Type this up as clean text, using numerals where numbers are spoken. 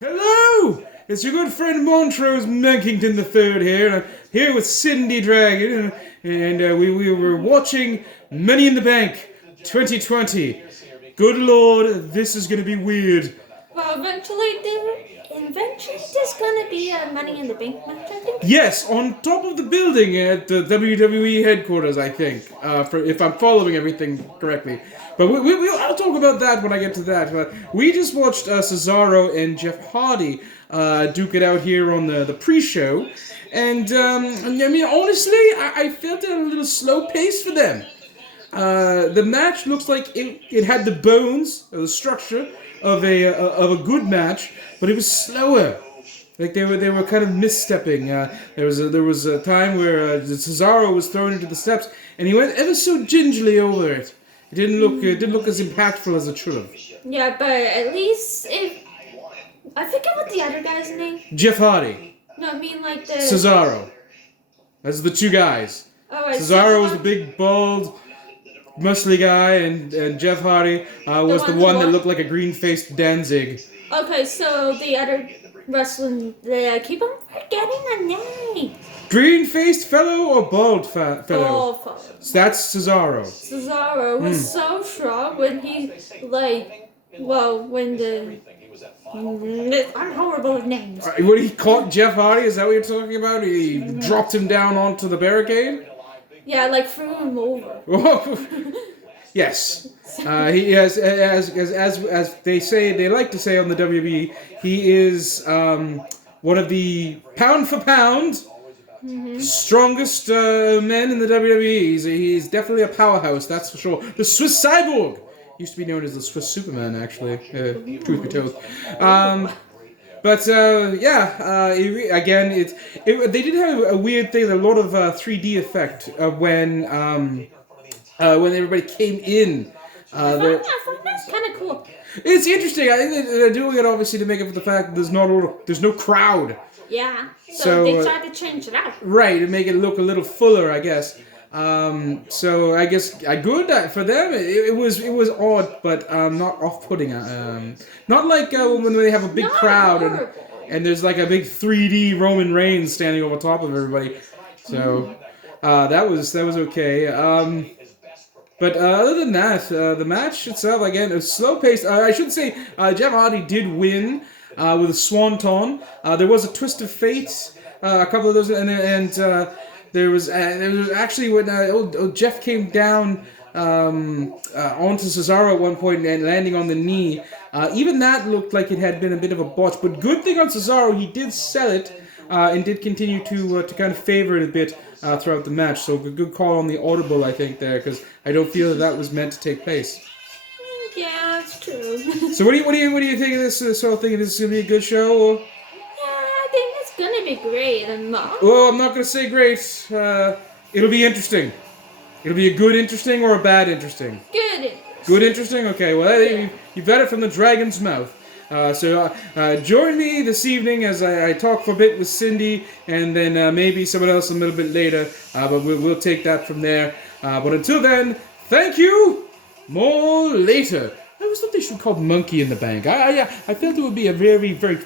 Hello! It's your good friend Montrose Mankington III here, and I'm here with Cindy Dragon, and we were watching Money in the Bank 2020. Good lord, this is gonna be weird. Well, eventually there's gonna be a Money in the Bank match, I think. Yes, on top of the building at the WWE headquarters, I think, if I'm following everything correctly. But I'll talk about that when I get to that. But we just watched Cesaro and Jeff Hardy duke it out here on the pre-show. And, I mean, honestly, I felt it a little slow pace for them. The match looks like it had the bones, or the structure, of a good match, but it was slower. Like they were kind of misstepping. There was a time where Cesaro was thrown into the steps, and he went ever so gingerly over it. It didn't look as impactful as it should have. Yeah, but at least if I forget what the other guy's name. Jeff Hardy. No, I mean like the Cesaro. Those are the two guys. Oh, Cesaro was the big, bald, muscly guy, and Jeff Hardy was the one that looked like a green-faced Danzig. Okay, so the other wrestling, I keep on forgetting the name. Green-faced fellow or bald fellow? Bald fellow. That's Cesaro. Cesaro was so strong when he, when the... I'm horrible with names. When he caught Jeff Hardy, is that what you're talking about? He dropped him down onto the barricade? Yeah, like threw him over. Yes. He has, as they like to say on the WWE, he is one of the pound for pound strongest men in the WWE. He's definitely a powerhouse, that's for sure. The Swiss Cyborg used to be known as the Swiss Superman, actually. Truth be told. Again, they did have a weird thing, a lot of 3D effect when everybody came in. I find that's kind of cool. It's interesting. I think they're doing it obviously to make up for the fact that there's no crowd. Yeah, so they tried to change it out. Right, to make it look a little fuller, I guess. So I guess good for them. It was odd, but not off-putting. Not like when they have a big crowd and there's like a big 3D Roman Reigns standing over top of everybody. So that was okay. But other than that, the match itself, again, it was slow-paced. I should say Jeff Hardy did win with a swanton. There was a twist of fate, a couple of those, and there was actually when old Jeff came down onto Cesaro at one point and landing on the knee. Even that looked like it had been a bit of a botch. But good thing on Cesaro, he did sell it and did continue to kind of favor it a bit throughout the match. So a good call on the audible, I think, there, because I don't feel that was meant to take place. Yeah, it's true. So what do you think of this whole thing? Is this gonna be a good show? Or? Yeah, I think it's gonna be great. Well, I'm not gonna say great. It'll be interesting. It'll be a good interesting or a bad interesting. Good interesting. Good interesting. Okay. Well, you've got it from the dragon's mouth. So join me this evening as I talk for a bit with Cindy, and then maybe someone else a little bit later. But we'll take that from there. But until then, thank you. More later. I always thought they should call Monkey in the Bank. I felt it would be a very, very